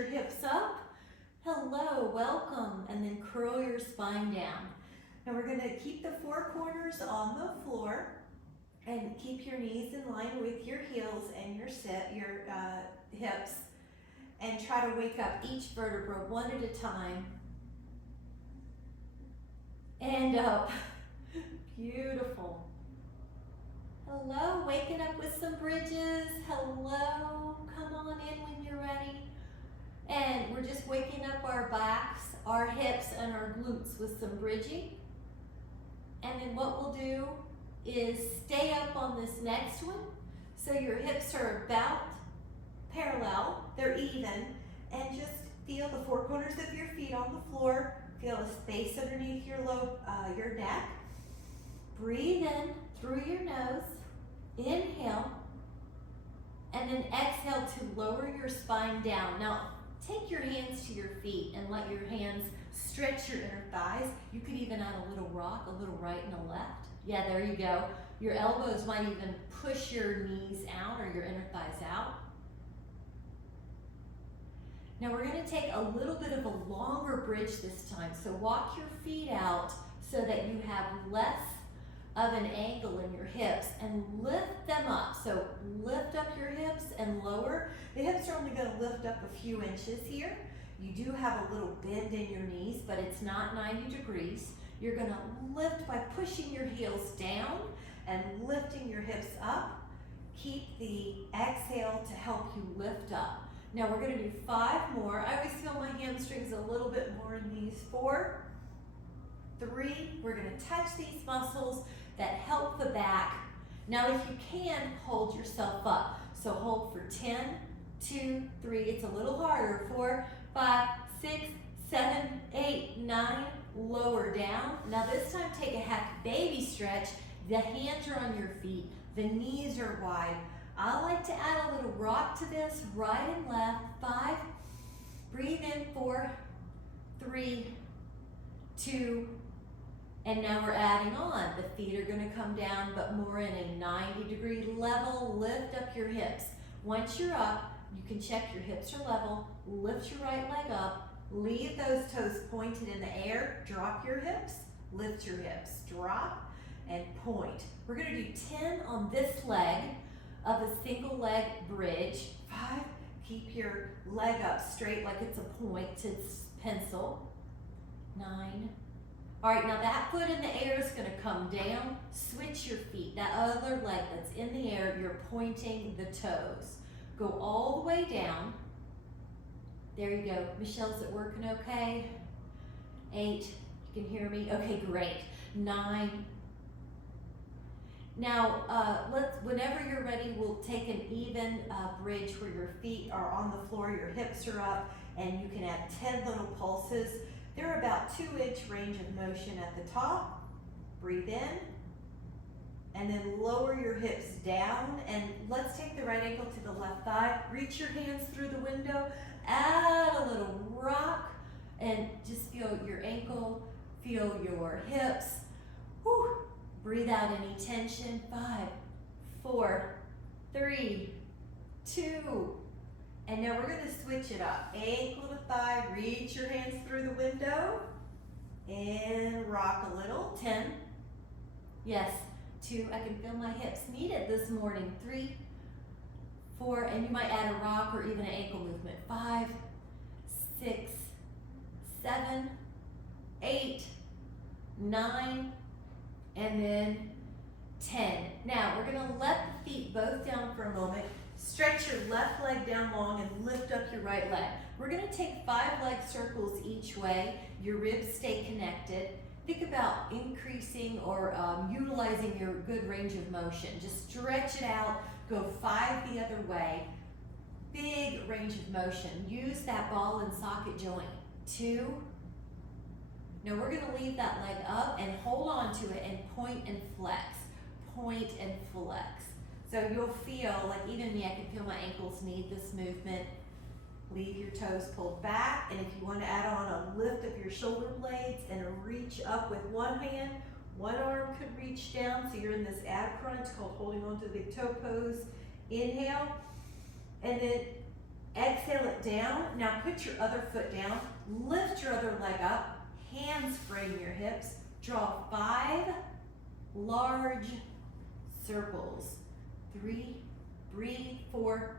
your hips up. Hello, welcome, and then curl your spine down. Now we're going to keep the four corners on the floor and keep your knees in line with your heels and your hips, and try to wake up each vertebra one at a time. And up. Beautiful. Hello, waking up with some bridges. Hello, come on in when you're ready. And we're just waking up our backs, our hips, and our glutes with some bridging. And then what we'll do is stay up on this next one. So your hips are about parallel, they're even, and just feel the four corners of your feet on the floor. Feel a space underneath your neck. Breathe in through your nose. Inhale, and then exhale to lower your spine down. Now, take your hands to your feet and let your hands stretch your inner thighs. You could even add a little rock, a little right and a left. Yeah, there you go. Your elbows might even push your knees out or your inner thighs out. Now we're going to take a little bit of a longer bridge this time. So walk your feet out so that you have less of an angle in your hips and lift them up. So lift up your hips and lower. The hips are only going to lift up a few inches here. You do have a little bend in your knees, but it's not 90 degrees. You're going to lift by pushing your heels down and lifting your hips up. Keep the exhale to help you lift up. Now we're going to do 5 more. I always feel my hamstrings a little bit more in these. 4, 3, we're going to touch these muscles that help the back. Now if you can, hold yourself up. So hold for 10, 2, 3, it's a little harder. 4, 5, 6, 7, 8, 9, lower down. Now this time take a half baby stretch. The hands are on your feet, the knees are wide. I like to add a little rock to this, right and left. 5, breathe in, 4, 3, 2, and now we're adding on. The feet are going to come down, but more in a 90-degree level. Lift up your hips. Once you're up, you can check your hips are level. Lift your right leg up. Leave those toes pointed in the air. Drop your hips. Lift your hips. Drop and point. We're going to do 10 on this leg of a single leg bridge. 5, keep your leg up straight like it's a pointed pencil. 9. All right, now that foot in the air is going to come down. Switch your feet. That other leg that's in the air, you're pointing the toes. Go all the way down. There you go. Michelle, is it working okay? 8, you can hear me? Okay, great. 9. Now, whenever you're ready, we'll take an even bridge where your feet are on the floor, your hips are up, and you can add 10 little pulses. They're about 2-inch range of motion at the top. Breathe in, and then lower your hips down, and let's take the right ankle to the left thigh. Reach your hands through the window, add a little rock, and just feel your ankle, feel your hips. Whew. Breathe out any tension. 5, 4, 3, 2, and now we're going to switch it up. Ankle to thigh, reach your hands through the window, and rock a little. 10, yes, 2, I can feel my hips need it this morning. 3, 4, and you might add a rock or even an ankle movement. 5, 6, 7, 8, 9, and then 10. Now we're going to let the feet both down for a moment. Stretch your left leg down long and lift up your right leg. We're going to take 5 leg circles each way. Your ribs stay connected. Think about increasing or utilizing your good range of motion. Just stretch it out. Go 5 the other way. Big range of motion. Use that ball and socket joint. 2. Now we're going to leave that leg up and hold on to it and point and flex. Point and flex. So you'll feel, like even me, I can feel my ankles need this movement. Leave your toes pulled back, and if you want to add on a lift of your shoulder blades and a reach up with one hand, one arm could reach down, so you're in this ab crunch called holding on to the big toe pose. Inhale, and then Exhale it down. Now put your other foot down. Lift your other leg up. Hands frame your hips. Draw 5 large circles. 3, breathe, 4.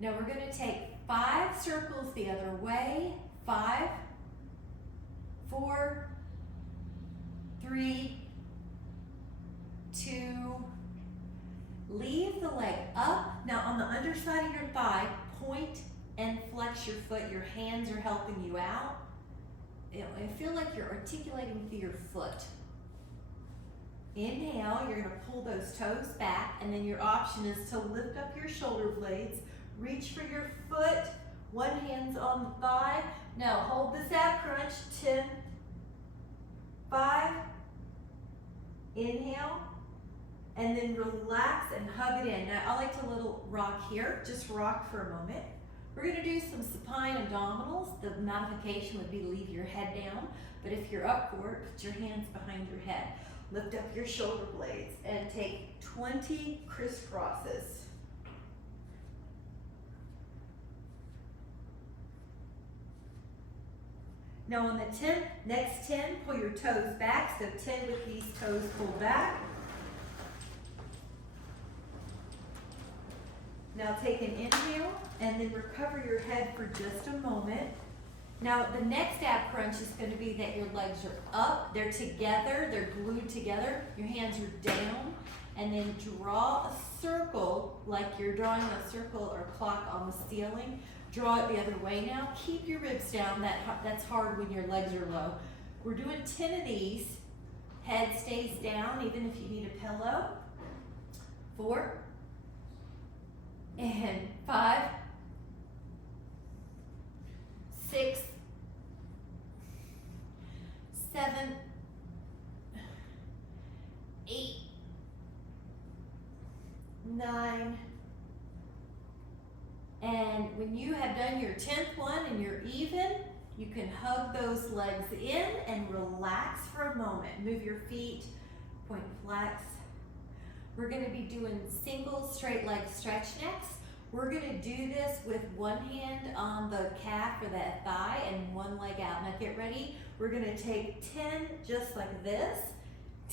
Now we're going to take 5 circles the other way. 5, 4, 3, 2, leave the leg up. Now on the underside of your thigh, point and flex your foot. Your hands are helping you out. I feel like you're articulating through your foot. Inhale, you're going to pull those toes back, and then your option is to lift up your shoulder blades, reach for your foot, one hand's on the thigh. Now hold this ab crunch, 10, 5, inhale, and then relax and hug it in. Now I like to little rock here, just rock for a moment. We're going to do some supine abdominals. The modification would be to leave your head down, but if you're up for it, put your hands behind your head. Lift up your shoulder blades and take 20 crisscrosses. Now on the 10th, next 10, pull your toes back. So 10 with these toes pulled back. Now take an inhale and then recover your head for just a moment. Now the next ab crunch is going to be that your legs are up, they're together, they're glued together, your hands are down, and then draw a circle like you're drawing a circle or clock on the ceiling. Draw it the other way now. Keep your ribs down. That's hard when your legs are low. We're doing 10 of these. Head stays down even if you need a pillow. 4 and 5, 6, 7, 8, 9, and when you have done your 10th one and you're even, you can hug those legs in and relax for a moment. Move your feet, point flex. We're going to be doing single straight leg stretch next. We're going to do this with one hand on the calf or the thigh and one leg out. Now get ready. We're going to take 10 just like this.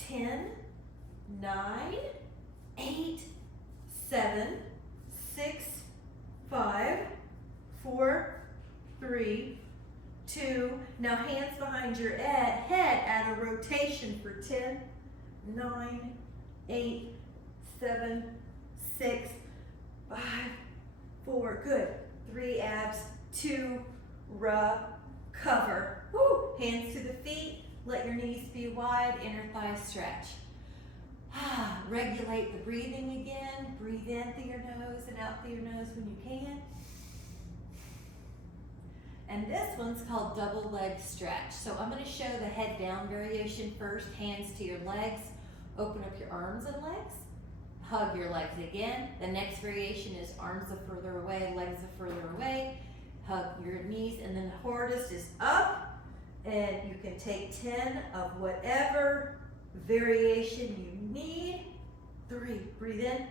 10, 9, 8, 7, 6, 5, 4, 3, 2. Now hands behind your head, add a rotation for 10, 9, 8, 7, 6, 5, 4, good. 3 abs, 2, recover. Woo! Hands to the feet, let your knees be wide, inner thigh stretch. Regulate the breathing again. Breathe in through your nose and out through your nose when you can. And this one's called double leg stretch. So I'm going to show the head down variation first. Hands to your legs. Open up your arms and legs. Hug your legs again. The next variation is arms are further away, legs are further away. Hug your knees, and then the hardest is up. And you can take 10 of whatever variation you need. 3, breathe in.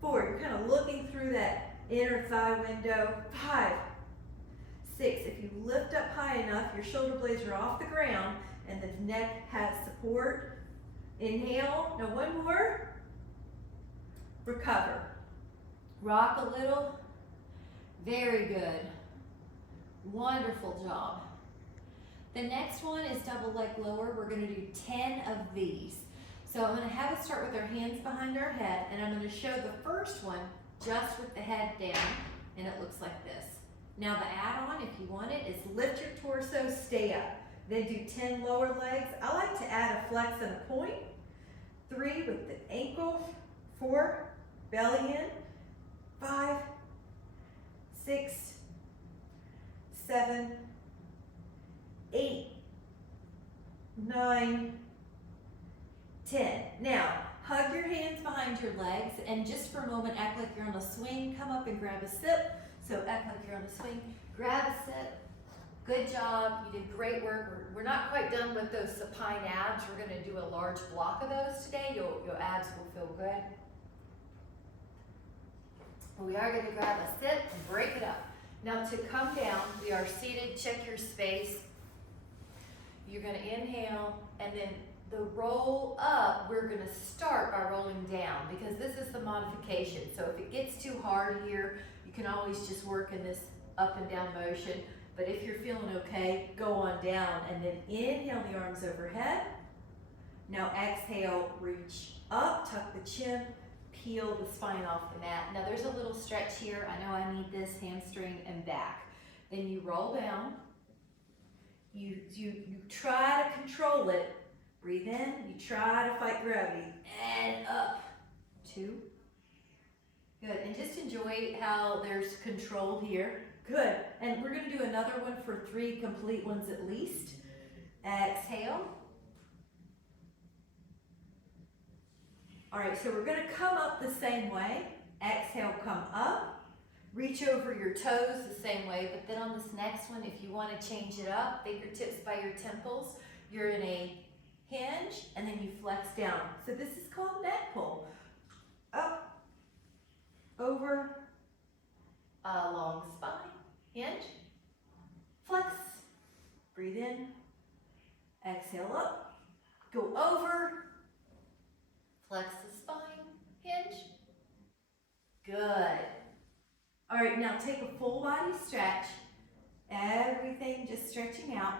4, you're kind of looking through that inner thigh window. 5, 6, if you lift up high enough, your shoulder blades are off the ground and the neck has support. Inhale, now one more. Recover. Rock a little. Very good. Wonderful job. The next one is double leg lower. We're going to do 10 of these. So I'm going to have us start with our hands behind our head, and I'm going to show the first one just with the head down, and it looks like this. Now the add-on, if you want it, is lift your torso, stay up. Then do 10 lower legs. I like to add a flex and a point. 3 with the ankle. 4, belly in. 5, 6, 7, 8, 9, 10. Now, hug your hands behind your legs and just for a moment act like you're on a swing. Come up and grab a sip. So act like you're on a swing. Grab a sip. Good job. You did great work. We're not quite done with those supine abs. We're going to do a large block of those today. Your abs will feel good. We are going to grab a sit and break it up. Now to come down, we are seated, check your space. You're going to inhale, and then the roll up, we're going to start by rolling down because this is the modification. So if it gets too hard here, you can always just work in this up and down motion. But if you're feeling okay, go on down and then inhale the arms overhead. Now exhale, reach up, tuck the chin, peel the spine off the mat. Now there's a little stretch here. I know I need this hamstring and back. Then you roll down. You try to control it. Breathe in, you try to fight gravity, and up. 2. Good, and just enjoy how there's control here. Good, and we're gonna do another one for 3 complete ones at least. Exhale. All right, so we're gonna come up the same way. Exhale, come up. Reach over your toes the same way, but then on this next one, if you wanna change it up, fingertips by your temples, you're in a hinge, and then you flex down. So this is called neck pull. Up, over, long spine, hinge, flex, breathe in, exhale up, go over, flex the spine, hinge. Good. All right, now take a full body stretch, everything just stretching out.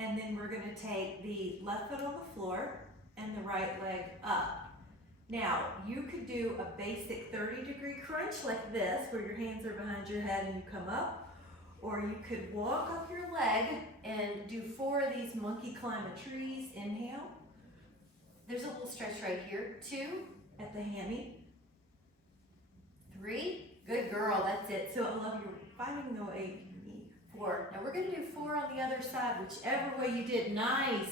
And then we're going to take the left foot on the floor and the right leg up. Now, you could do a basic 30-degree crunch like this, where your hands are behind your head and you come up. Or you could walk up your leg and do 4 of these monkey climb a trees. Inhale. There's a little stretch right here. 2 at the hammy. 3. Good girl, that's it. So I love you finding the way. 4. Now we're going to do 4 on the other side, whichever way you did. Nice.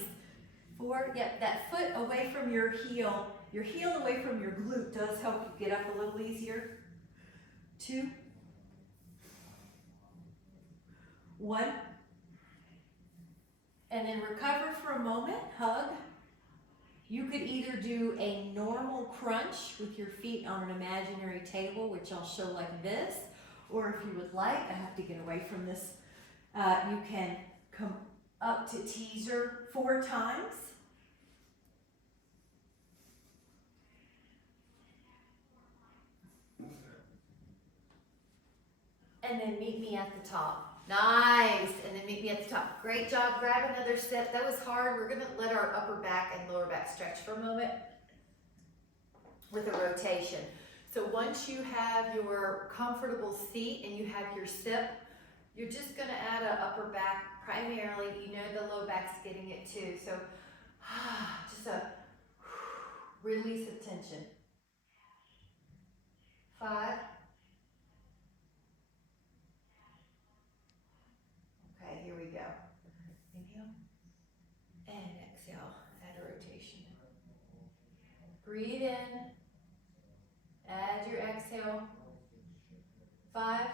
4. Yep, that foot away from your heel away from your glute does help you get up a little easier. 2. 1. And then recover for a moment, hug. You could either do a normal crunch with your feet on an imaginary table, which I'll show like this, or if you would like, I have to get away from this. You can come up to teaser 4 times. And then meet me at the top. Nice, and then meet me at the top. Great job, grab another step. That was hard. We're gonna let our upper back and lower back stretch for a moment with a rotation. So once you have your comfortable seat and you have your sip, you're just going to add an upper back primarily. You know the low back's getting it too. So just a release of tension. 5. Okay, here we go. Inhale and exhale. Add a rotation. Breathe in. Add your exhale. 5.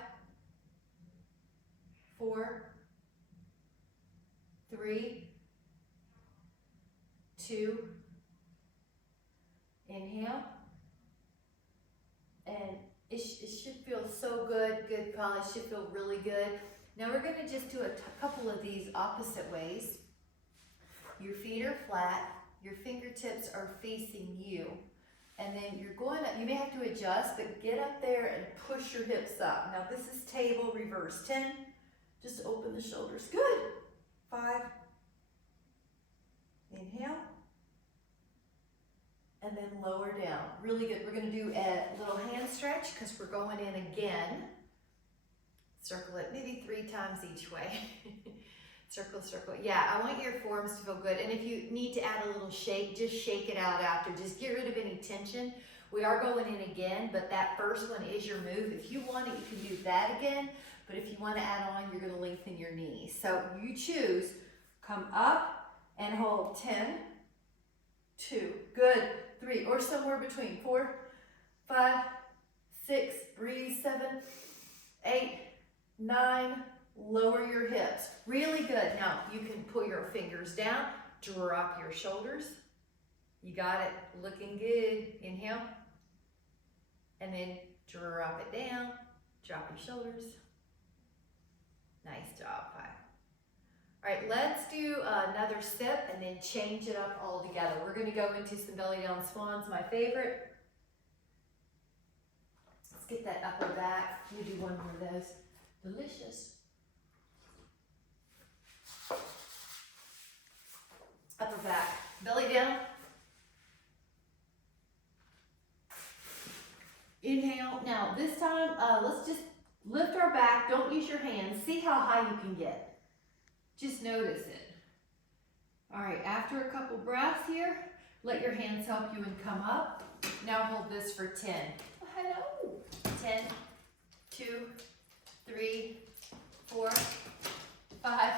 4, 3, 2, inhale, and it should feel so good, Polly, it should feel really good. Now we're going to just do a couple of these opposite ways. Your feet are flat, your fingertips are facing you, and then you're going up, you may have to adjust, but get up there and push your hips up. Now this is table reverse. 10. Just open the shoulders. Good. 5. Inhale. And then lower down. Really good. We're going to do a little hand stretch because we're going in again. Circle it maybe 3 times each way. Circle, circle. Yeah, I want your forearms to feel good. And if you need to add a little shake, just shake it out after. Just get rid of any tension. We are going in again, but that first one is your move. If you want it, you can do that again. But if you want to add on, you're going to lengthen your knees. So you choose, come up and hold 10, 2, good, 3, or somewhere between 4, 5, 6, breathe, 7, 8, 9, lower your hips. Really good. Now you can pull your fingers down, drop your shoulders, You got it, looking good. Inhale. And then drop it down, drop your shoulders. Nice job, 5. All right, let's do another step and then change it up all together. We're gonna go into some belly down swans, my favorite. Let's get that upper back. We do one more of those. Delicious. Upper back, belly down. Inhale. Now this time, let's just lift our back. Don't use your hands. See how high you can get. Just notice it. All right, after a couple breaths here, let your hands help you and come up. Now hold this for 10. Oh, hello. 10, 2, 3, 4, 5,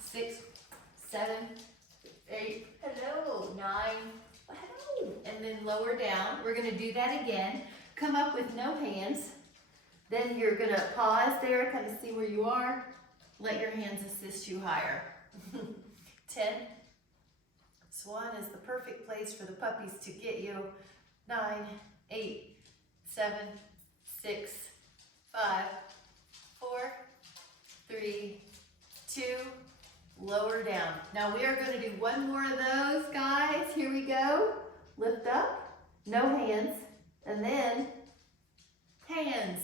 6, 7, 8, hello, 9, hello. And then lower down. We're gonna do that again. Come up with no hands. Then you're gonna pause there, kind of see where you are. Let your hands assist you higher. 10. Swan is the perfect place for the puppies to get you. 9, 8, 7, 6, 5, 4, 3, 2, lower down. Now we are gonna do one more of those, guys. Here we go. Lift up, no hands. And then, hands.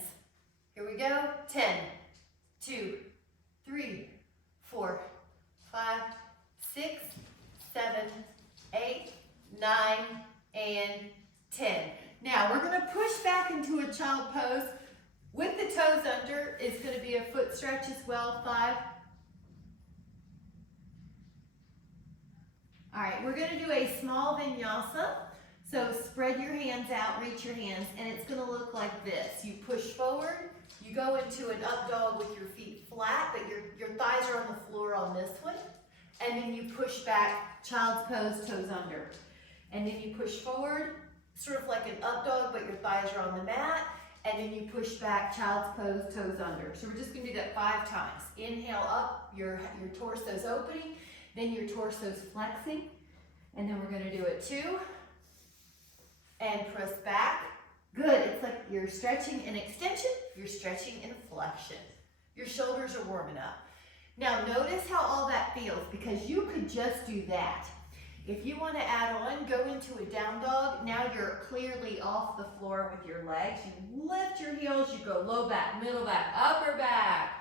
Here we go. 10, 2, 3, 4, 5, 6, 7, 8, 9, and 10. Now we're gonna push back into a child pose. With the toes under, it's gonna be a foot stretch as well. 5. All right, we're gonna do a small vinyasa. So spread your hands out, reach your hands, and it's gonna look like this. You push forward, you go into an up dog with your feet flat, but your thighs are on the floor on this one. And then you push back, child's pose, toes under. And then you push forward, sort of like an up dog, but your thighs are on the mat. And then you push back, child's pose, toes under. So we're just gonna do that 5 times. Inhale up, your torso's opening, then your torso's flexing. And then we're gonna do it 2. And press back. Good, it's like you're stretching an extension, you're stretching an flexion. Your shoulders are warming up. Now notice how all that feels, because you could just do that. If you want to add on, go into a down dog. Now you're clearly off the floor with your legs. You lift your heels, you go low back, middle back, upper back.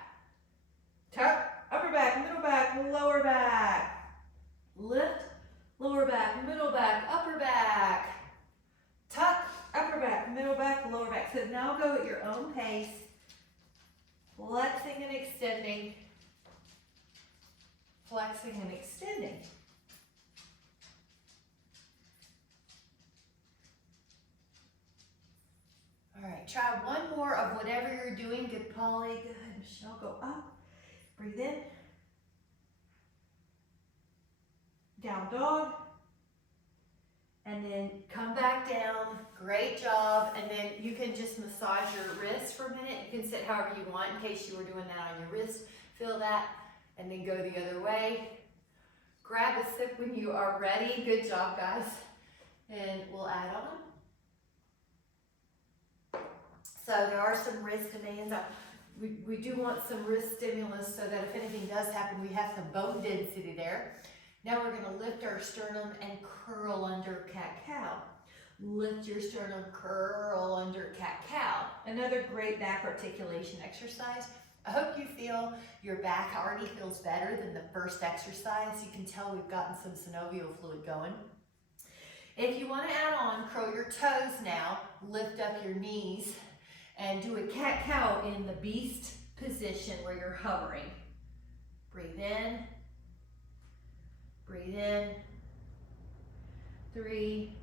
Tuck, upper back, middle back, lower back. Lift, lower back, middle back, upper back. Tuck, upper back, middle back, lower back. So now go at your own pace, flexing and extending, flexing and extending. All right, try one more of whatever you're doing. Good, Polly. Good, Michelle. Go up. Breathe in. Down dog. And then come back down. Great job. And then you can just massage your wrist for a minute. You can sit however you want in case you were doing that on your wrist. Feel that. And then go the other way. Grab a sip when you are ready. Good job, guys. And we'll add on. So there are some wrist demands. We do want some wrist stimulus so that if anything does happen, we have some bone density there. Now we're going to lift our sternum and curl under cat-cow. Lift your sternum, curl under cat-cow. Another great back articulation exercise. I hope you feel your back already feels better than the first exercise. You can tell we've gotten some synovial fluid going. If you want to add on, curl your toes now, lift up your knees, and do a cat-cow in the beast position where you're hovering. Breathe in. Breathe in. 3,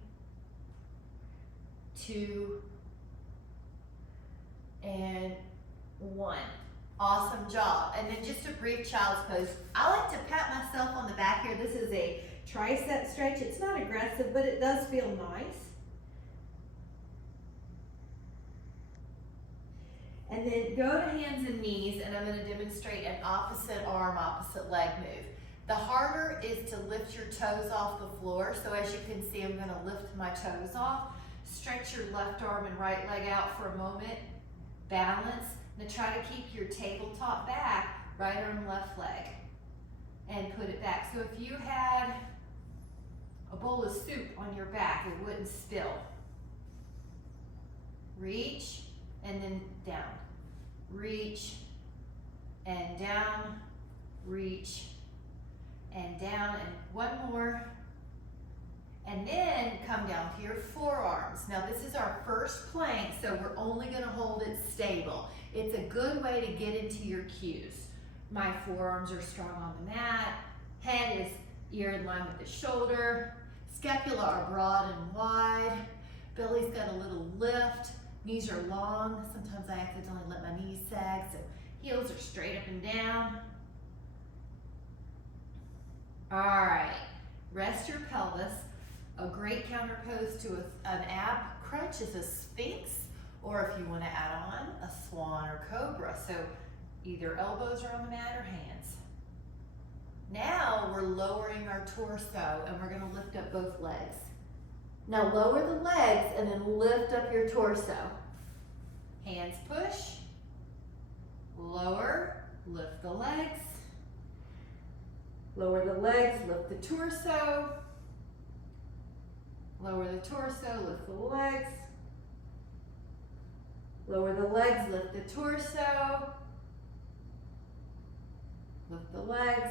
2, and 1. Awesome job. And then just a brief child's pose. I like to pat myself on the back here. This is a tricep stretch. It's not aggressive, but it does feel nice. And then go to hands and knees, and I'm going to demonstrate an opposite arm, opposite leg move. The harder is to lift your toes off the floor. So as you can see, I'm gonna lift my toes off. Stretch your left arm and right leg out for a moment. Balance. Now try to keep your tabletop back, right arm, left leg. And put it back. So if you had a bowl of soup on your back, it wouldn't spill. Reach and then down. Reach and down. Reach and down. And one more. And then come down to your forearms. Now this is our first plank, so we're only gonna hold it stable. It's a good way to get into your cues. My forearms are strong on the mat. Head is ear in line with the shoulder. Scapula are broad and wide. Belly's got a little lift. Knees are long. Sometimes I accidentally let my knees sag, so heels are straight up and down. All right, rest your pelvis. A great counter pose to an ab crunch is a sphinx, or if you want to add on, a swan or cobra. So either elbows are on the mat or hands. Now we're lowering our torso and we're going to lift up both legs. Now lower the legs and then lift up your torso. Hands push, lower, lift the legs. Lower the legs, lift the torso. Lower the torso, lift the legs. Lower the legs, lift the torso. Lift the legs.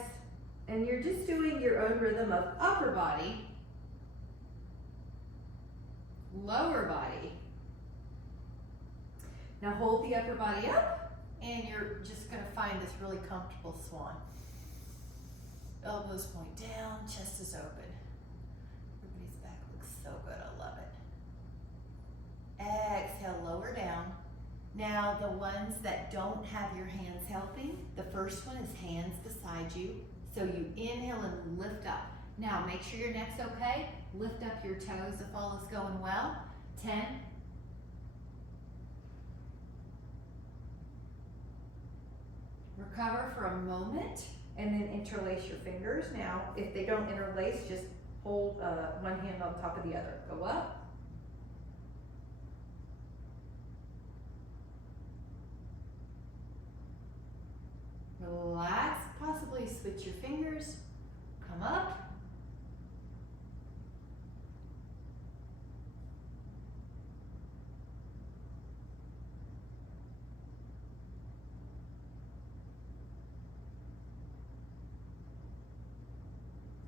And you're just doing your own rhythm of upper body, lower body. Now hold the upper body up, and you're just gonna find this really comfortable swan. Elbows point down, chest is open. Everybody's back looks so good, I love it. Exhale, lower down. Now the ones that don't have your hands helping, the first one is hands beside you. So you inhale and lift up. Now make sure your neck's okay. Lift up your toes if all is going well. 10. Recover for a moment and then interlace your fingers. Now, if they don't interlace, just hold one hand on top of the other. Go up. Relax, possibly switch your fingers. Come up.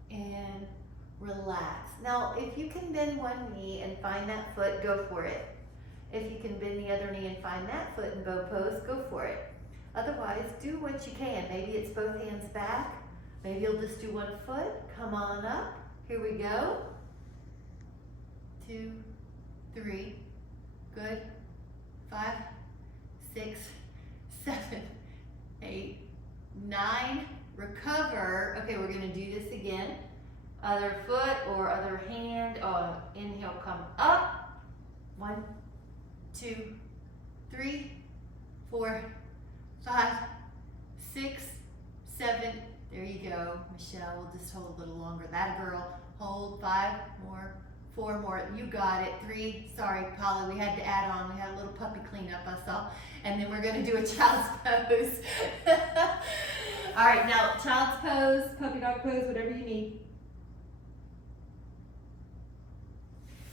And relax. Now, if you can bend one knee and find that foot, go for it. If you can bend the other knee and find that foot in bow pose, go for it. Otherwise, do what you can. Maybe it's both hands back. Maybe you'll just do one foot. Come on up. Here we go. 2, 3. Good. 5, 6, 7, 8, 9. Recover. Okay, we're gonna do this again. Other foot or other hand. Inhale, come up. 1, 2, 3, 4, 5, 6, 7. There you go. Michelle, we'll just hold a little longer. That girl. Hold. 5 more. 4 more. You got it. 3. Sorry, Polly, we had to add on. We had a little puppy cleanup, I saw. And then we're going to do a child's pose. All right, now child's pose, puppy dog pose, whatever you need.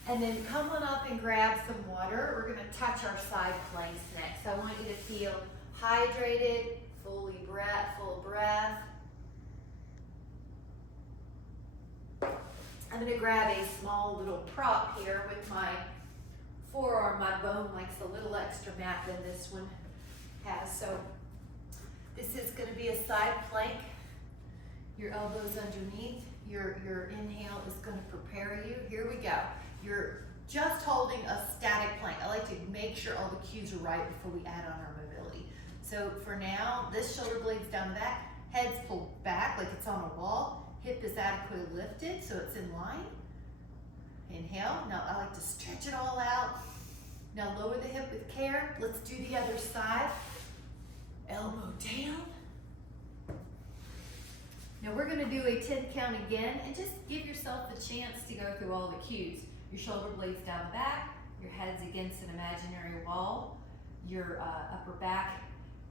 And then come on up and grab some water. We're going to touch our side planks next. I want you to feel hydrated, full breath. I'm going to grab a small little prop here with my forearm. My bone likes a little extra mat than this one has. So this is going to be a side plank. Your elbows underneath. Your inhale is going to prepare you. Here we go. You're just holding a static plank. I like to make sure all the cues are right before we add on our mobility. So for now, this shoulder blade's down the back, head's pulled back like it's on a wall, hip is adequately lifted so it's in line. Inhale. Now I like to stretch it all out. Now lower the hip with care. Let's do the other side. Elbow down. Now we're gonna do a 10 count again, and just give yourself the chance to go through all the cues. Your shoulder blades down the back, your head's against an imaginary wall, your upper back,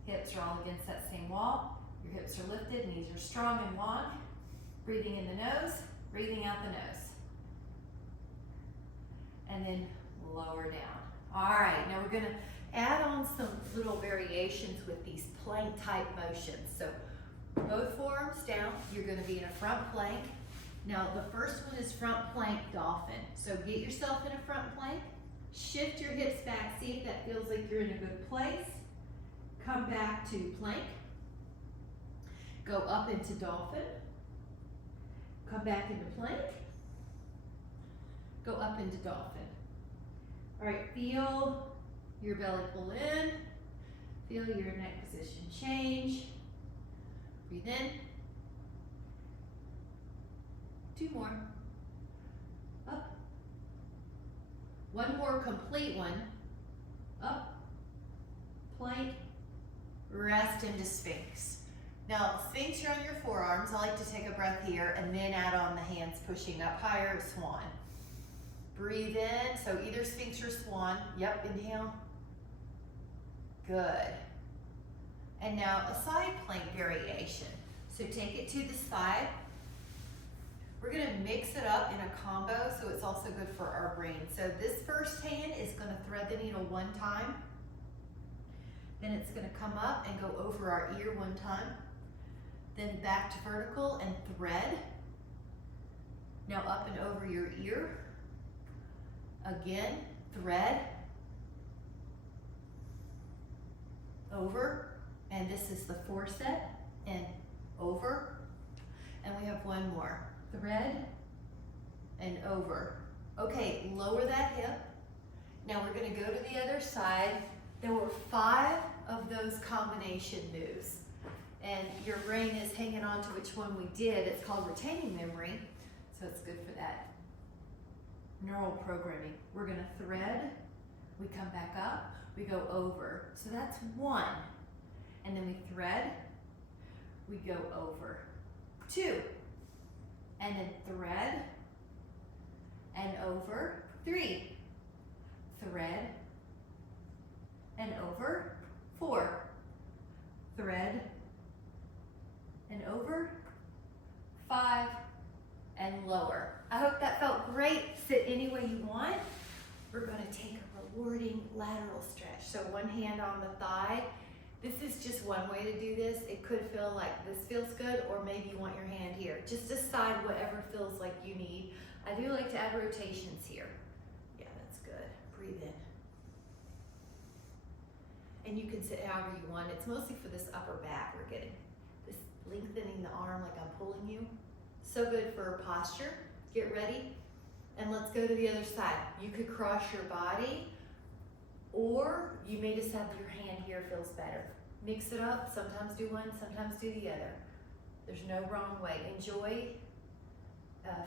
hips are all against that same wall, your hips are lifted, knees are strong and long, breathing in the nose, breathing out the nose. And then lower down. All right, now we're gonna add on some little variations with these plank type motions. So both forearms down, you're gonna be in a front plank. Now the first one is front plank dolphin. So get yourself in a front plank, shift your hips back, see if that feels like you're in a good place. Come back to plank, go up into dolphin, come back into plank, go up into dolphin. All right, feel your belly pull in, feel your neck position change. Breathe in. 2 more. Up. 1 more complete one. Up. Plank. Rest into Sphinx. Now, Sphinx, you're on your forearms. I like to take a breath here and then add on the hands pushing up higher, swan. Breathe in, so either Sphinx or swan. Yep, inhale. Good. And now a side plank variation. So take it to the side. We're gonna mix it up in a combo so it's also good for our brain. So this first hand is gonna thread the needle 1 time. Then it's gonna come up and go over our ear 1 time. Then back to vertical and thread. Now up and over your ear. Again, thread. Over. And this is the 4 set, and over, and we have 1 more. Thread, and over. Okay, lower that hip. Now we're gonna go to the other side. There were 5 of those combination moves, and your brain is hanging on to which one we did. It's called retaining memory, so it's good for that neural programming. We're gonna thread, we come back up, we go over. So that's 1. And then we thread, we go over. 2, and then thread, and over. 3, thread, and over. 4, thread, and over. 5, and lower. I hope that felt great. Sit any way you want. We're gonna take a rewarding lateral stretch. So 1 hand on the thigh. This is just one way to do this. It could feel like this feels good, or maybe you want your hand here. Just decide whatever feels like you need. I do like to add rotations here. Yeah, that's good. Breathe in. And you can sit however you want. It's mostly for this upper back. We're getting this lengthening the arm like I'm pulling you. So good for posture. Get ready. And let's go to the other side. You could cross your body, or you may decide that your hand here feels better. Mix it up, sometimes do one, sometimes do the other. There's no wrong way. Enjoy,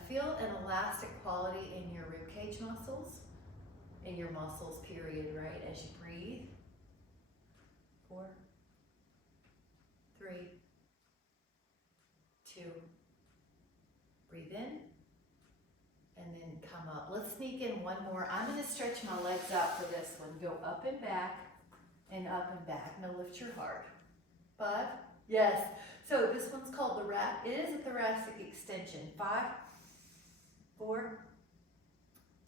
feel an elastic quality in your ribcage muscles, in your muscles, period, right? As you breathe. 4, 3, 2, breathe in. And then come up. Let's sneak in 1 more. I'm gonna stretch my legs out for this one. Go up and back, and up and back. Now lift your heart. 5, yes. So this one's called it is a thoracic extension. 5, 4,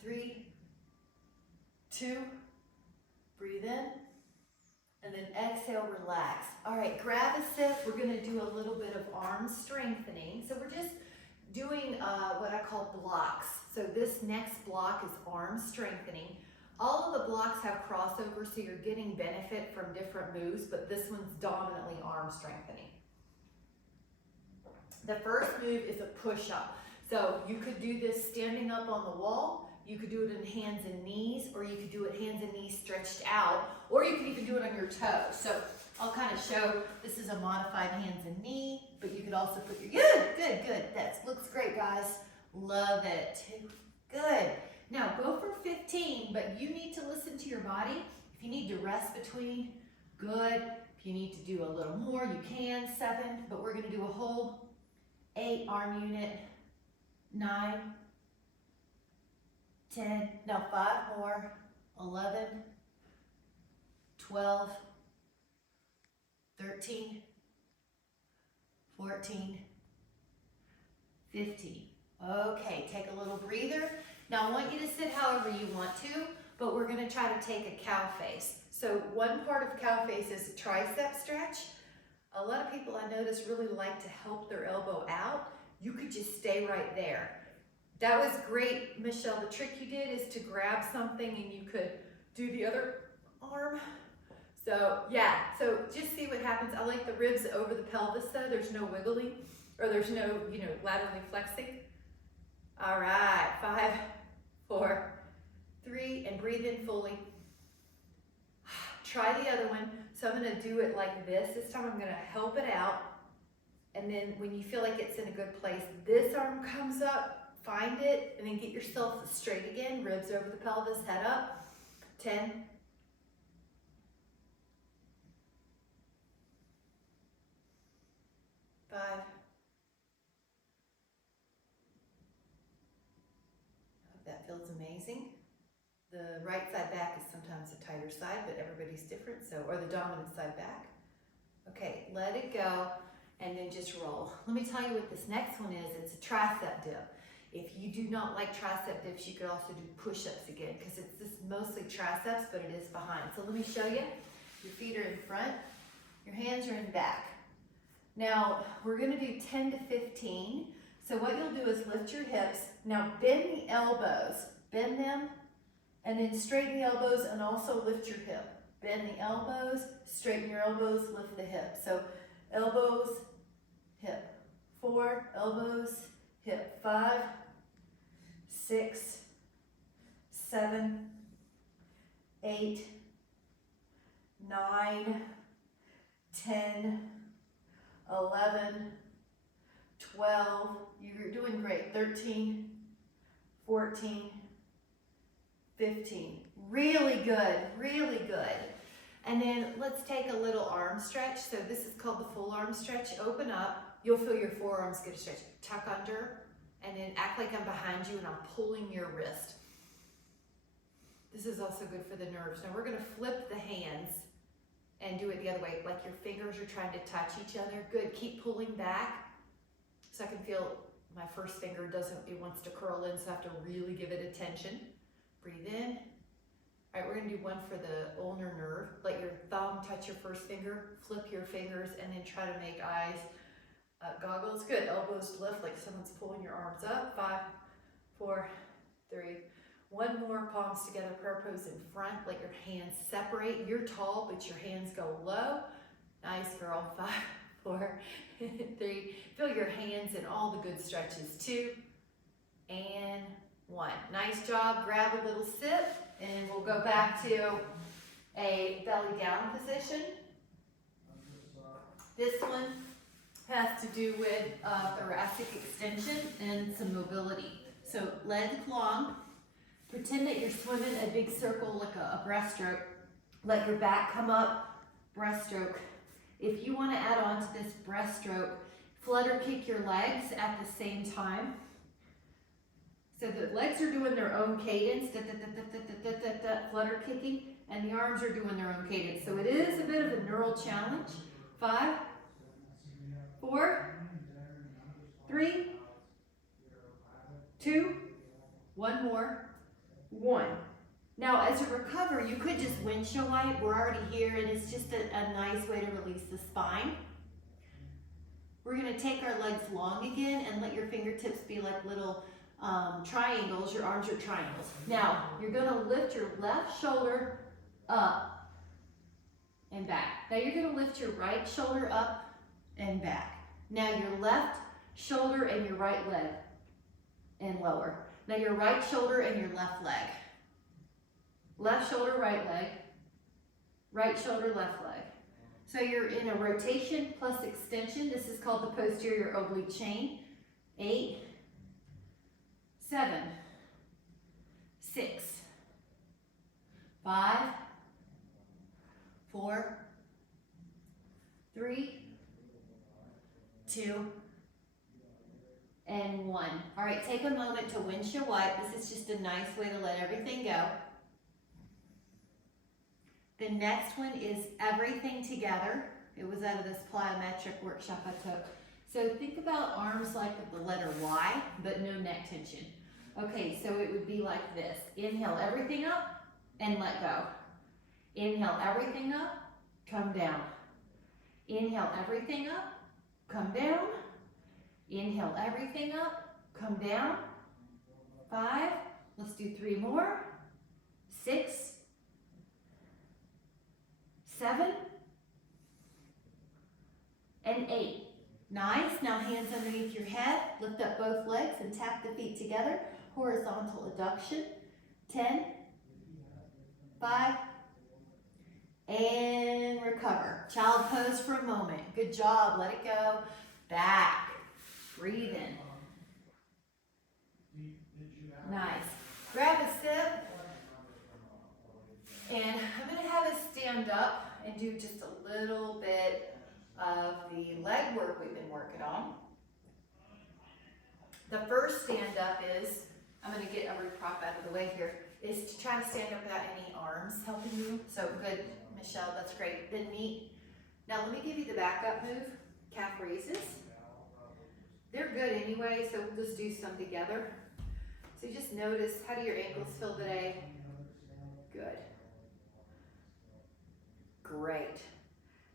3, 2, breathe in, and then exhale, relax. All right, grab a sip. We're gonna do a little bit of arm strengthening. So we're just doing what I call blocks. So this next block is arm strengthening. All of the blocks have crossover, so you're getting benefit from different moves, but this one's dominantly arm strengthening. The first move is a push-up. So you could do this standing up on the wall, you could do it in hands and knees, or you could do it hands and knees stretched out, or you could even do it on your toes. So I'll kind of show, this is a modified hands and knee, but you could also put your, good. That looks great, guys. Love it. Good. Now go for 15, but you need to listen to your body. If you need to rest between, good. If you need to do a little more, you can, 7, but we're gonna do a whole 8, arm unit, 9, 10, now 5 more, 11, 12, 13, 14, 15. Okay, take a little breather. Now I want you to sit however you want to, but we're gonna try to take a cow face. So one part of cow face is a tricep stretch. A lot of people I notice really like to help their elbow out. You could just stay right there. That was great, Michelle. The trick you did is to grab something and you could do the other arm. So yeah, so just see what happens. I like the ribs over the pelvis though. There's no wiggling or there's no, laterally flexing. All right, 5, 4, 3, and breathe in fully. Try the other one. So I'm gonna do it like this. This time I'm gonna help it out. And then when you feel like it's in a good place, this arm comes up, find it, and then get yourself straight again. Ribs over the pelvis, head up. 10. 5. That feels amazing. The right side back is sometimes a tighter side, but everybody's different, or the dominant side back. Okay, let it go, and then just roll. Let me tell you what this next one is. It's a tricep dip. If you do not like tricep dips, you could also do push-ups again, because it's just mostly triceps, but it is behind. So let me show you. Your feet are in front, your hands are in back. Now, we're gonna do 10 to 15. So what you'll do is lift your hips. Now bend the elbows, bend them, and then straighten the elbows and also lift your hip. Bend the elbows, straighten your elbows, lift the hip. So elbows, hip. 4, elbows, hip. 5, 6, 7, 8, 9, 10, 11, 12, you're doing great, 13, 14, 15. Really good, really good. And then let's take a little arm stretch. So this is called the full arm stretch. Open up, you'll feel your forearms get a stretch. Tuck under, and then act like I'm behind you and I'm pulling your wrist. This is also good for the nerves. Now we're gonna flip the hands and do it the other way, like your fingers are trying to touch each other. Good, keep pulling back. So I can feel my first finger it wants to curl in, so I have to really give it attention. Breathe in. All right, we're gonna do one for the ulnar nerve. Let your thumb touch your first finger, flip your fingers, and then try to make eyes goggles. Good, elbows lift like someone's pulling your arms up. 5, 4, 3. One more, palms together, prayer pose in front. Let your hands separate. You're tall, but your hands go low. Nice, girl. 5, 4, 3. Feel your hands in all the good stretches. 2, and 1. Nice job. Grab a little sip, and we'll go back to a belly down position. This one has to do with thoracic extension and some mobility. So legs long. Pretend that you're swimming a big circle like a breaststroke. Let your back come up, breaststroke. If you want to add on to this breaststroke, flutter kick your legs at the same time. So the legs are doing their own cadence, flutter kicking, and the arms are doing their own cadence. So it is a bit of a neural challenge. 5, 4, 3, 2, one more. 1. Now, as you recover, you could just windshield wipe. We're already here, and it's just a nice way to release the spine. We're going to take our legs long again and let your fingertips be like little triangles. Your arms are triangles. Now, you're going to lift your left shoulder up and back. Now, you're going to lift your right shoulder up and back. Now, your left shoulder and your right leg and lower. Now your right shoulder and your left leg. Left shoulder, right leg. Right shoulder, left leg. So you're in a rotation plus extension. This is called the posterior oblique chain. 8, 7, 6, 5, 4, 3, 2, and 1. All right, take a moment to windshield wipe. This is just a nice way to let everything go. The next one is everything together. It was out of this plyometric workshop I took. So think about arms like the letter Y, but no neck tension. Okay, so it would be like this. Inhale everything up and let go. Inhale everything up, come down. Inhale everything up, come down. Inhale everything up, come down. 5, let's do 3 more. 6, 7, and 8. Nice, now hands underneath your head, lift up both legs and tap the feet together. Horizontal adduction. 10, 5, and recover. Child pose for a moment. Good job, let it go. Back, breathe in. Nice. Grab a sip. And I'm going to have us stand up and do just a little bit of the leg work we've been working on. The first stand up is, I'm going to get every prop out of the way here, is to try to stand up without any arms helping you. So good, Michelle, that's great. Then knee. Now let me give you the backup move, calf raises. They're good anyway, so we'll just do some together. So you just notice, how do your ankles feel today? Good. Great.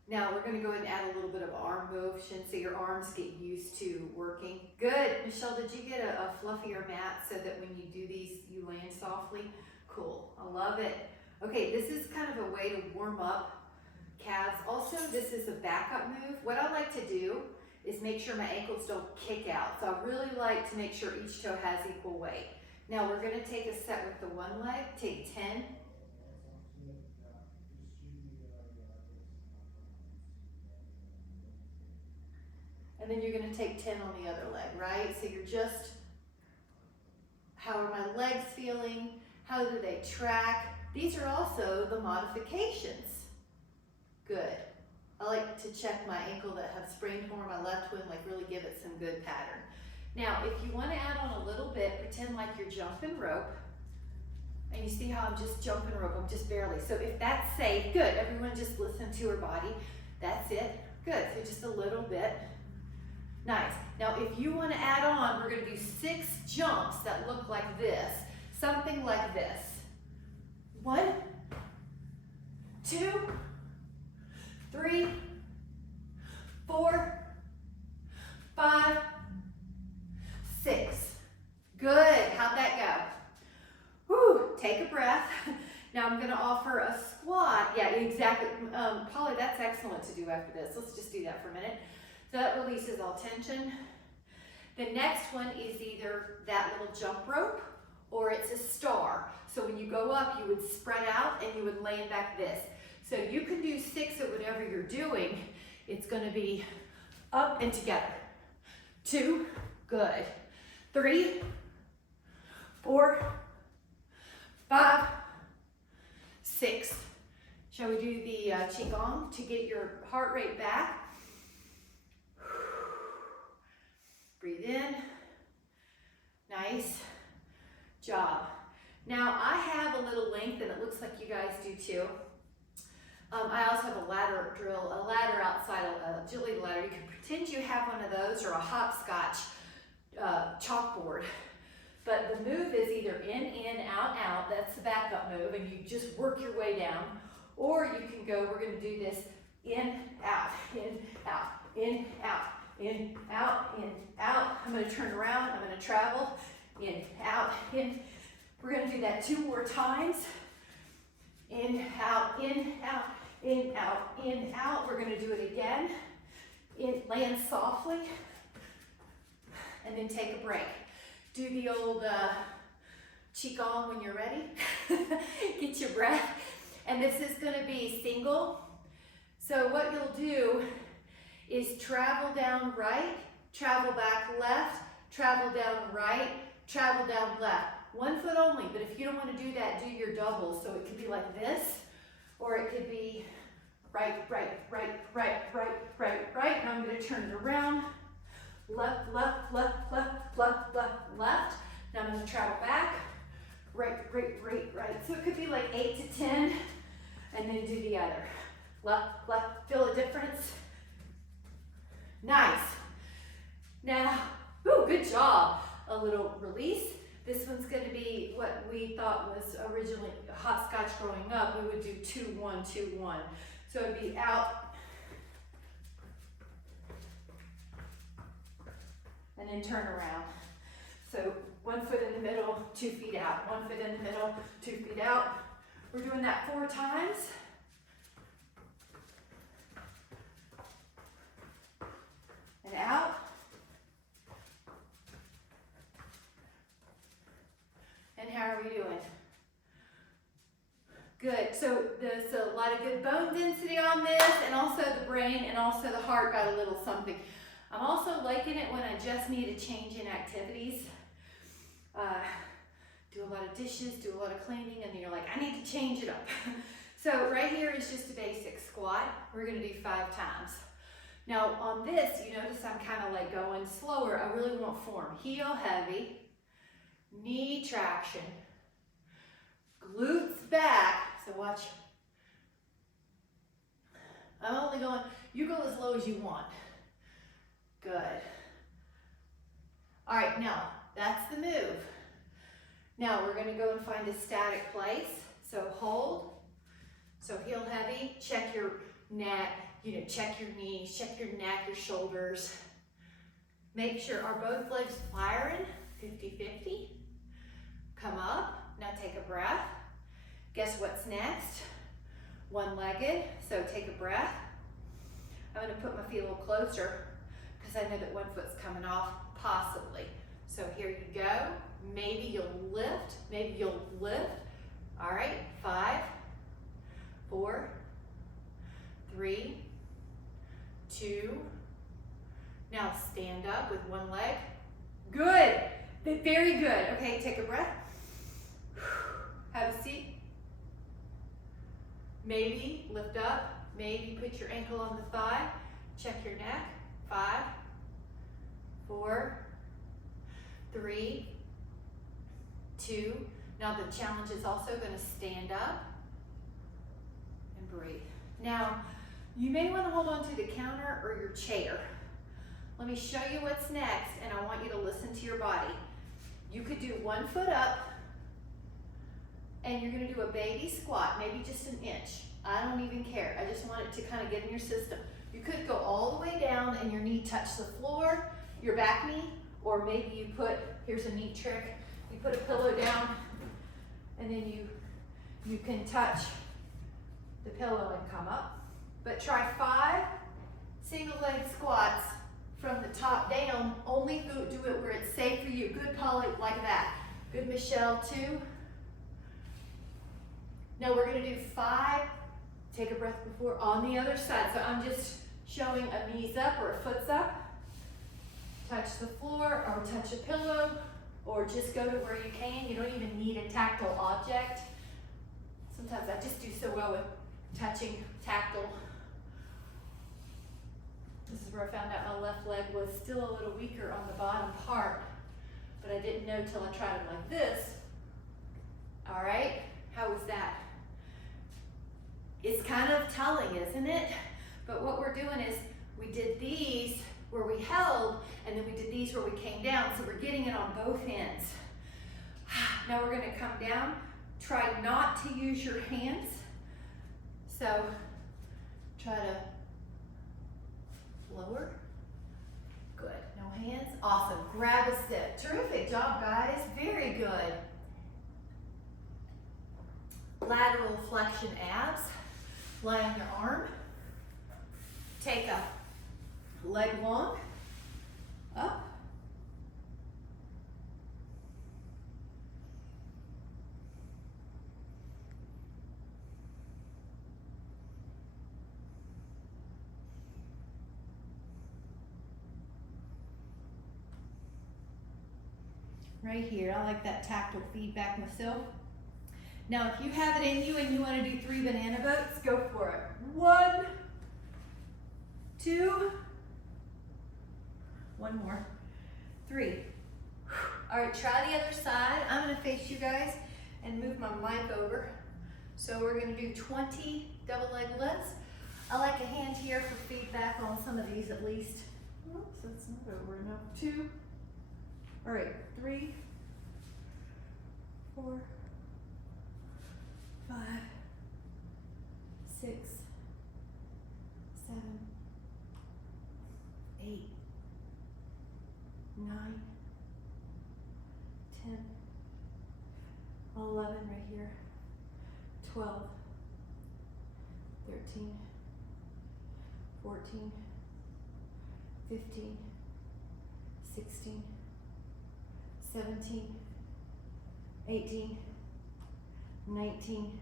Now we're going to go ahead and add a little bit of arm motion so your arms get used to working. Good. Michelle, did you get a fluffier mat so that when you do these, you land softly? Cool. I love it. Okay, this is kind of a way to warm up calves. Also, this is a backup move. What I like to do is make sure my ankles don't kick out. So I really like to make sure each toe has equal weight. Now we're going to take a set with the one leg. Take 10. And then you're going to take 10 on the other leg, right? So you're just, how are my legs feeling? How do they track? These are also the modifications. Good. I like to check my ankle that have sprained more, my left one, like really give it some good pattern. Now, if you want to add on a little bit, pretend like you're jumping rope. And you see how I'm just jumping rope, I'm just barely. So if that's safe, good. Everyone just listen to her body. That's it. Good. So just a little bit. Nice. Now, if you want to add on, we're going to do 6 jumps that look like this. Something like this. 1, 2, 3, 4, 5, 6. Good. How'd that go? Whew. Take a breath. Now I'm going to offer a squat. Yeah, exactly. Polly, that's excellent to do after this. Let's just do that for a minute. So that releases all tension. The next one is either that little jump rope or it's a star. So when you go up, you would spread out and you would land back this. So you can do 6 at whatever you're doing. It's going to be up and together. 2, good. 3, 4, 5, 6. Shall we do the Qigong to get your heart rate back? Breathe in. Nice job. Now I have a little length and it looks like you guys do too. I also have a ladder drill, a ladder outside, a agility ladder. You can pretend you have one of those or a hopscotch chalkboard. But the move is either in, out, out. That's the backup move and you just work your way down. Or you can go, we're going to do this in, out, in, out, in, out. In, out, in, out. I'm going to turn around. I'm going to travel. In, out, in. We're going to do that 2 more times. In, out, in, out, in, out, in, out. We're going to do it again. In, land softly. And then take a break. Do the old Qigong when you're ready. Get your breath. And this is going to be single. So what you'll do is travel down right, travel back left, travel down right, travel down left. 1 foot only, but if you don't want to do that, do your doubles. So it could be like this, or it could be right, right, right, right, right, right, right. Now I'm going to turn it around, Left, left, left, left, left, left, left. Now I'm gonna travel back. Right, right, right, right. So it could be like 8 to 10, and then do the other. Left, left, feel a difference? Nice. Now, ooh, good job. A little release. This one's gonna be what we thought was originally hopscotch growing up. We would do 2, 1, 2, 1. So it'd be out, and then turn around. So 1 foot in the middle, 2 feet out. 1 foot in the middle, 2 feet out. We're doing that 4 times. And out. And how are we doing? Good. So there's a lot of good bone density on this, and also the brain and also the heart got a little something. I'm also liking it when I just need a change in activities. Do a lot of dishes, do a lot of cleaning, and then you're like, I need to change it up. So right here is just a basic squat. We're gonna do 5 times. Now on this, you notice I'm kind of like going slower. I really want form. Heel heavy, knee traction, glutes back. So watch. I'm only going, you go as low as you want. Good. All right, now that's the move. Now we're gonna go and find a static place. So hold, so heel heavy, check your neck, check your knees, check your neck, your shoulders. Make sure, are both legs firing? 50-50. Come up, now take a breath. Guess what's next? One-legged, so take a breath. I'm gonna put my feet a little closer because I know that one foot's coming off, possibly. So here you go. Maybe you'll lift, maybe you'll lift. All right, 5, 4, 3, 2. Now stand up with one leg. Good, very good. Okay, take a breath. Have a seat. Maybe lift up, maybe put your ankle on the thigh. Check your neck. 5, 4, 3, 2. Now the challenge is also going to stand up and breathe. Now, you may want to hold on to the counter or your chair. Let me show you what's next, and I want you to listen to your body. You could do 1 foot up, and you're going to do a baby squat, maybe just an inch. I don't even care. I just want it to kind of get in your system. You could go all the way down and your knee touch the floor, your back knee, or maybe you put, here's a neat trick, you put a pillow down and then you can touch the pillow and come up. But try 5 single leg squats from the top down. Only do it where it's safe for you. Good, Polly, like that. Good, Michelle, 2. Now we're gonna do 5. Take a breath before on the other side. So I'm just showing a knees up or a foot's up. Touch the floor or touch a pillow, or just go to where you can. You don't even need a tactile object. Sometimes I just do so well with touching tactile. This is where I found out my left leg was still a little weaker on the bottom part, but I didn't know till I tried it like this. All right, how was that? It's kind of telling, isn't it? But what we're doing is we did these where we held, and then we did these where we came down, so we're getting it on both ends. Now we're gonna come down. Try not to use your hands. So try to lower. Good, no hands. Awesome, grab a sip. Terrific job, guys, very good. Lateral flexion abs. Lie on your arm. Take a leg long, up. Right here, I like that tactile feedback myself. Now, if you have it in you and you want to do 3 banana boats, go for it. 1, 2, One more. 3. All right, try the other side. I'm gonna face you guys and move my mic over. So we're gonna do 20 double leg lifts. I like a hand here for feedback on some of these at least. Oops, that's not over enough. 2. All right, 3, 4, 5, 6, 7, 8, 9, 10, 11 right here, 12, 13, 14, 15, 16, 17, 18, 19.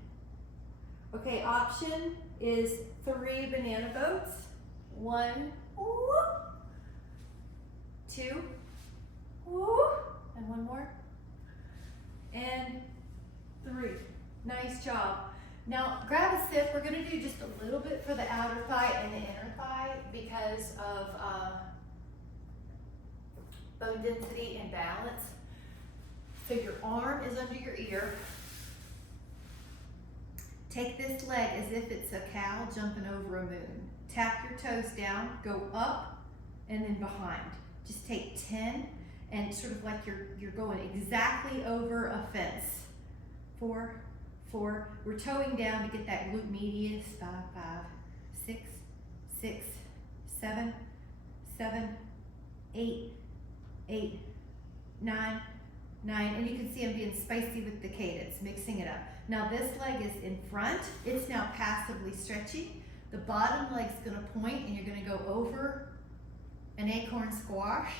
Okay, option is 3 banana boats. 1, whoop, 2, whoop, and 1 more, and 3. Nice job. Now grab a sip. We're going to do just a little bit for the outer thigh and the inner thigh because of bone density and balance. So your arm is under your ear. Take this leg as if it's a cow jumping over a moon. Tap your toes down, go up and then behind. Just take 10 and sort of like you're going exactly over a fence. 4, 4. We're toeing down to get that glute medius. 5, 5, 6, 6, 7, 7, 8, 8, 9, 9. And you can see I'm being spicy with the cadence, mixing it up. Now this leg is in front. It's now passively stretching. The bottom leg's gonna point and you're gonna go over an acorn squash.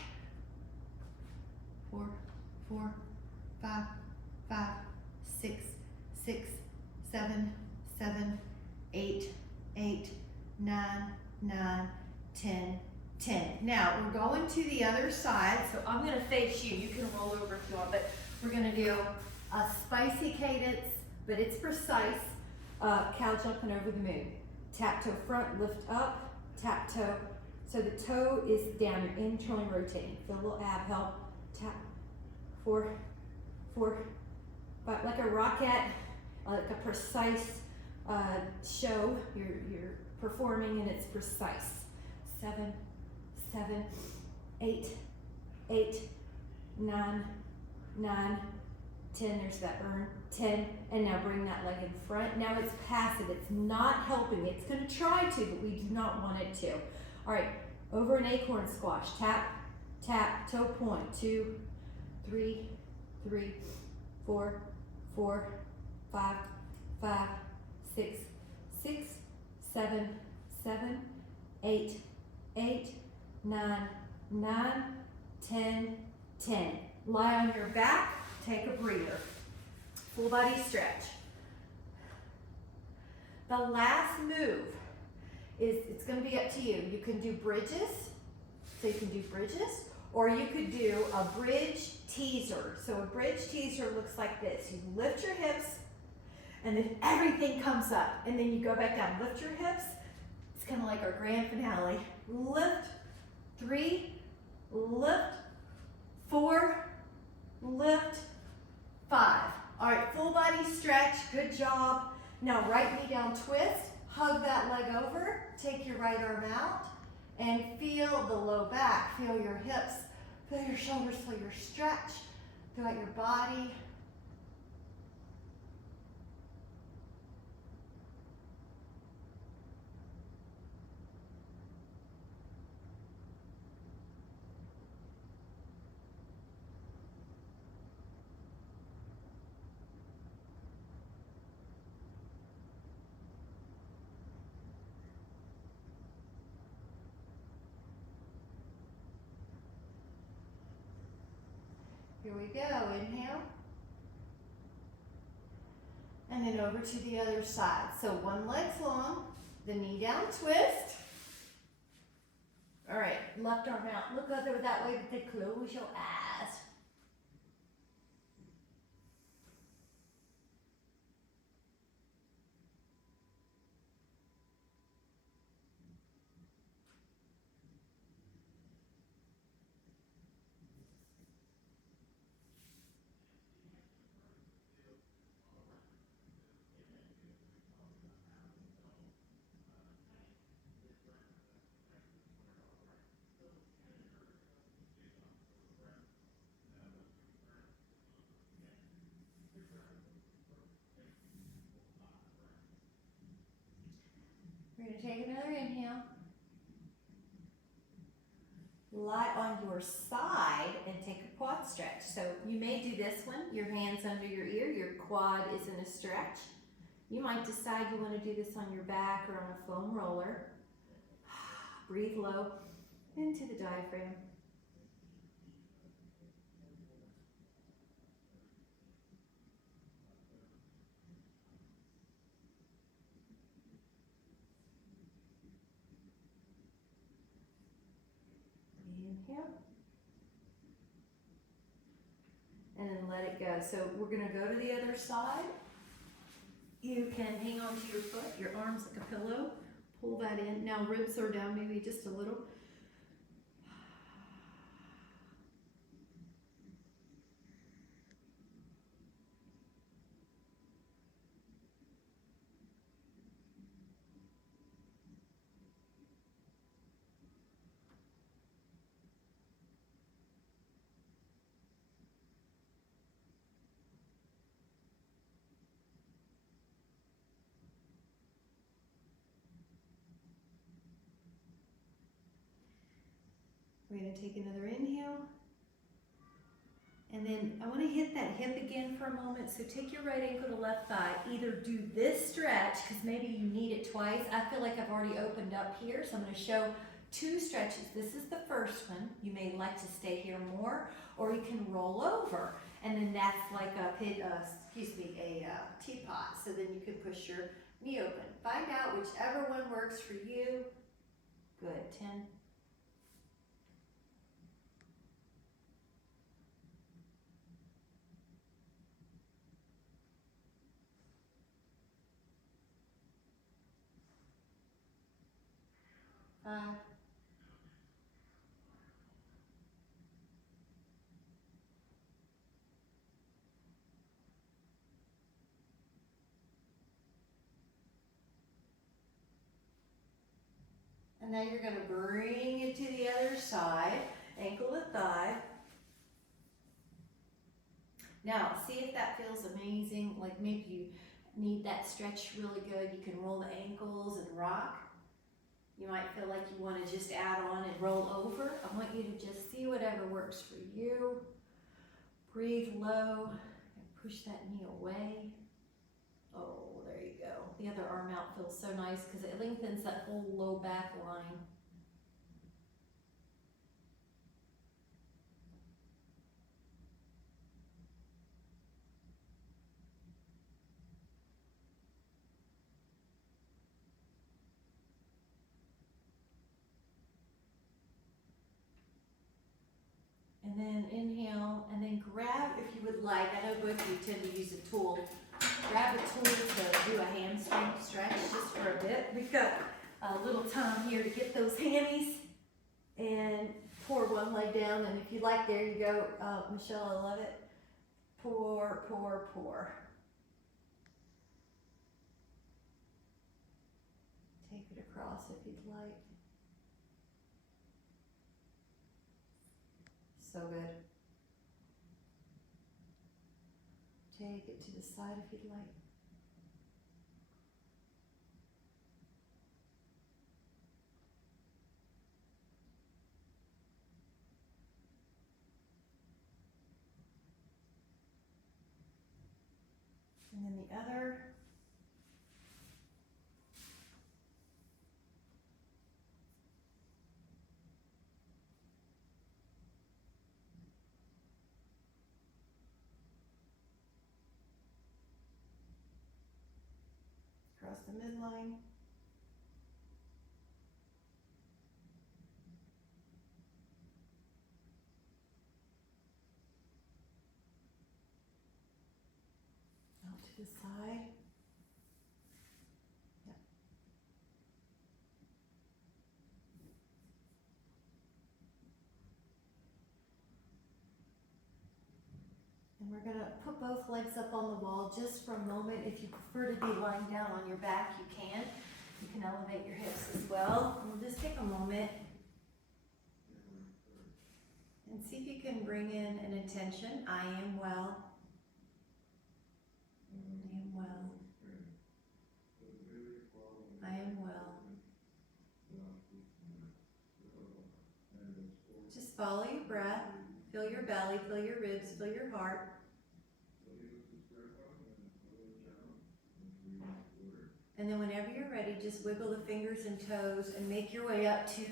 4, 4, 5, 5, 6, 6, 7, 7, 8, 8, 9, 9, 10, 10. Now we're going to the other side, so I'm gonna face you. You can roll over if you want, but we're gonna do a spicy cadence, but it's precise. Cow jumping over the moon. Tap toe front, lift up, tap toe. So the toe is down, you're internally rotating. Feel a little ab help. Tap, 4, 4, 5, like a rocket, like a precise show. You're performing and it's precise. 7, 7, 8, 8, 9, 9, 10, there's that burn, 10, and now bring that leg in front. Now it's passive, it's not helping. It's gonna try to, but we do not want it to. All right, over an acorn squash, tap, tap, toe point, 2, 3, 3, 4, 4, 5, 5, 6, 6, 7, 7, 8, 8, 9, 9, 10, 10. Lie on your back, take a breather. Full body stretch. The last move is, it's gonna be up to you. You can do bridges, so you can do bridges, or you could do a bridge teaser. So a bridge teaser looks like this. You lift your hips, and then everything comes up, and then you go back down. Lift your hips. It's kind of like our grand finale. Lift, 3, lift, 4, lift, 5. All right, full body stretch, good job. Now right knee down, twist, hug that leg over, take your right arm out, and feel the low back, feel your hips, feel your shoulders, feel your stretch throughout your body. Here we go, inhale. And then over to the other side. So one leg's long, the knee down, twist. All right, left arm out. Look over that way, but then close your eyes. going to take another inhale. Lie on your side and take a quad stretch. So you may do this one, your hands under your ear, your quad is in a stretch. You might decide you want to do this on your back or on a foam roller. Breathe low into the diaphragm. Inhale. And then let it go. So we're going to go to the other side. You can hang on to your foot, your arms like a pillow. Pull that in. Now ribs are down maybe just a little. We're going to take another inhale. And then I want to hit that hip again for a moment. So take your right ankle to left thigh. Either do this stretch, because maybe you need it twice. I feel like I've already opened up here, so I'm going to show two stretches. This is the first one. You may like to stay here more, or you can roll over. And then that's like a teapot. So then you can push your knee open. Find out whichever one works for you. Good. 10. And now you're going to bring it to the other side, ankle to thigh. Now, see if that feels amazing, like maybe you need that stretch really good. You can roll the ankles and rock. You might feel like you want to just add on and roll over. I want you to just see whatever works for you. Breathe low and push that knee away. Oh, there you go. The other arm out feels so nice because it lengthens that whole low back line. And then inhale, and then grab, if you would like, I know both of you tend to use a tool. Grab a tool to do a hamstring stretch just for a bit. We've got a little time here to get those hammies. And pour one leg down, and if you like, there you go. Michelle, I love it. Pour, pour, pour. Take it across if you'd like. So good. Take it to the side if you'd like. And then the other. Across the midline. Out to the side. Yep. And we're going to put both legs up on the wall just for a moment. If you prefer to be lying down on your back, you can. You can elevate your hips as well. And we'll just take a moment and see if you can bring in an intention. I am well. I am well. I am well. Just follow your breath. Feel your belly, feel your ribs, feel your heart. And then whenever you're ready, just wiggle the fingers and toes and make your way up to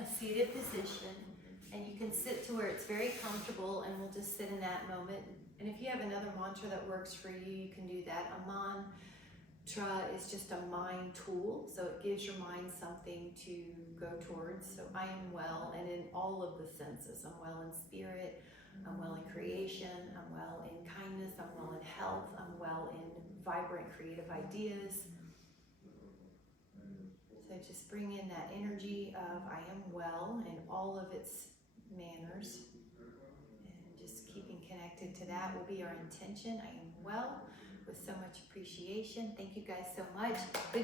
a seated position. And you can sit to where it's very comfortable, and we'll just sit in that moment. And if you have another mantra that works for you, you can do that. A mantra is just a mind tool, so it gives your mind something to go towards. So I am well, and in all of the senses. I'm well in spirit, I'm well in creation, I'm well in kindness, I'm well in health, I'm well in vibrant creative ideas. So just bring in that energy of I am well in all of its manners, and just keeping connected to that will be our intention. I am well, with so much appreciation. Thank you guys so much. Good